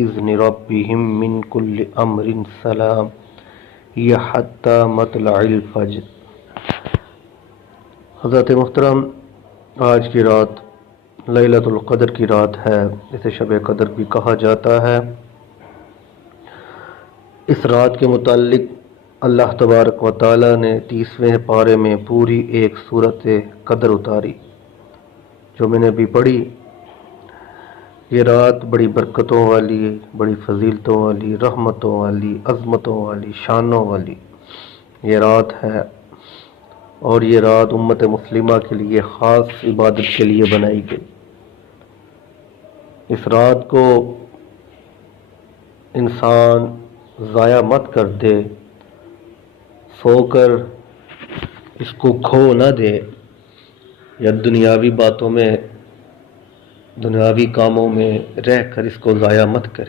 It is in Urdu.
بإذن ربهم من كل أمر سلام یہ حتی مطلع الفجر۔ حضرت محترم، آج کی رات لیلۃ القدر کی رات ہے، اسے شب قدر بھی کہا جاتا ہے۔ اس رات کے متعلق اللہ تبارک و تعالی نے 30ویں پارے میں پوری ایک سورت قدر اتاری، جو میں نے ابھی پڑھی۔ یہ رات بڑی برکتوں والی، بڑی فضیلتوں والی، رحمتوں والی، عظمتوں والی، شانوں والی یہ رات ہے، اور یہ رات امت مسلمہ کے لیے خاص عبادت کے لیے بنائی گئی۔ اس رات کو انسان ضائع مت کر دے، سو کر اس کو کھو نہ دے، یا دنیاوی باتوں میں، دنیاوی کاموں میں رہ کر اس کو ضائع مت کرے۔